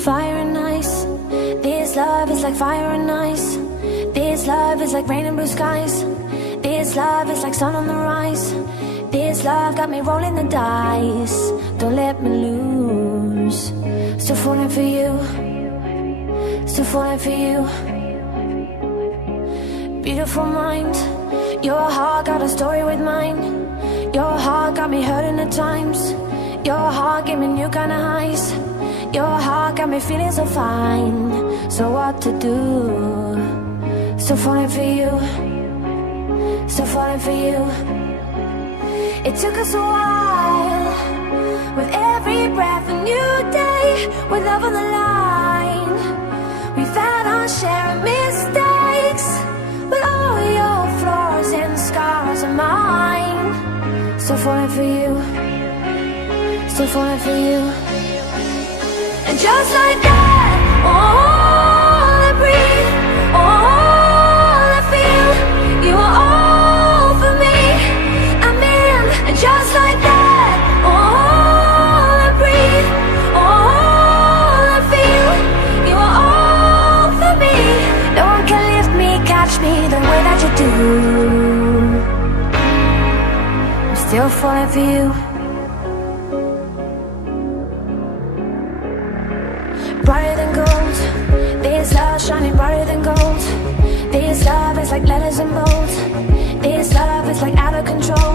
fire and ice. This love is like fire and ice. This love is like rain and blue skies. This love is like sun on the rise. This love got me rolling the dice. Don't let me lose. Still falling for you. Still falling for you. Beautiful mind. Your heart got a story with mine. Your heart got me hurting at times. Your heart gave me new kind of highs. Your heart got me feeling so fine. So what to do? Still falling for you. Still falling for you. It took us a while. With every breath a new day. With love on the line. We've had our share of mistakes. But all your flaws and scars are mine. Still falling for you. Still falling for you. And just like that, all I breathe, all I feel, you are all for me, I'm in. And just like that, all I breathe, all I feel, you are all for me. No one can lift me, catch me the way that you do. I'm still falling for you. Brighter than gold, this love shining brighter than gold. This love is like letters in bold. This love is like out of control.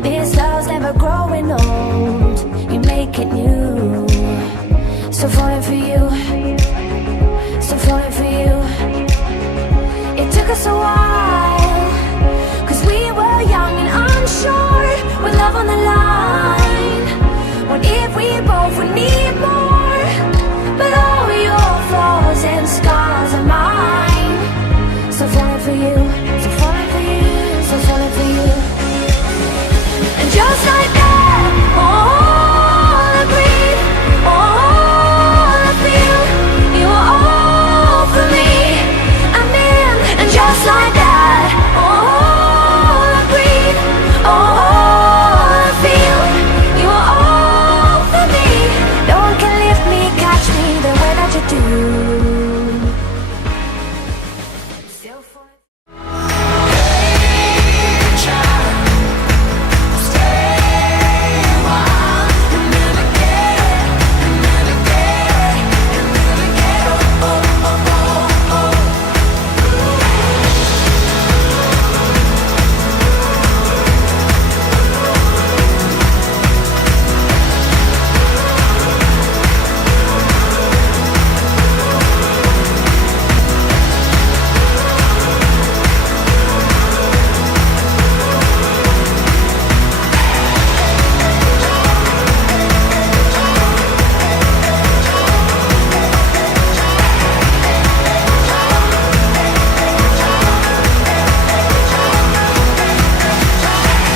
This love's never growing old. You make it new. Still falling for you. Still falling for you. It took us a while, 'cause we were young and unsure. With love on the line. What if we both would need more? But all your flaws and scars are mine. So falling for you, so falling for you, so falling for you. And just like that, all I breathe, all I feel, you are all for me, I'm in. And just like that, all I breathe, all I feel, you are all for me. No one can lift me, catch me the way that you do. Still falling.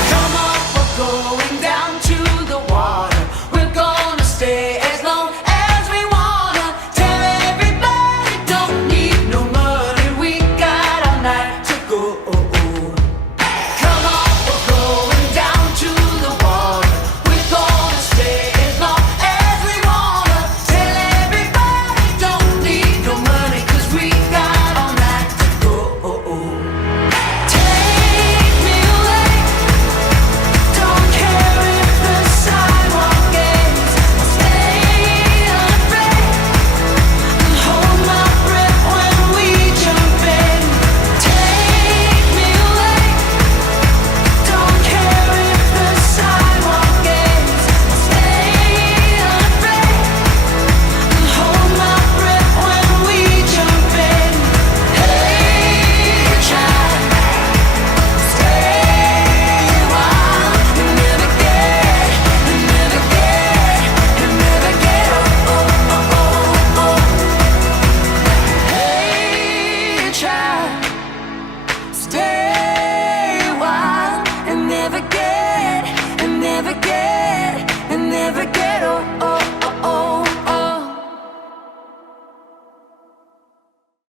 Come on, we're going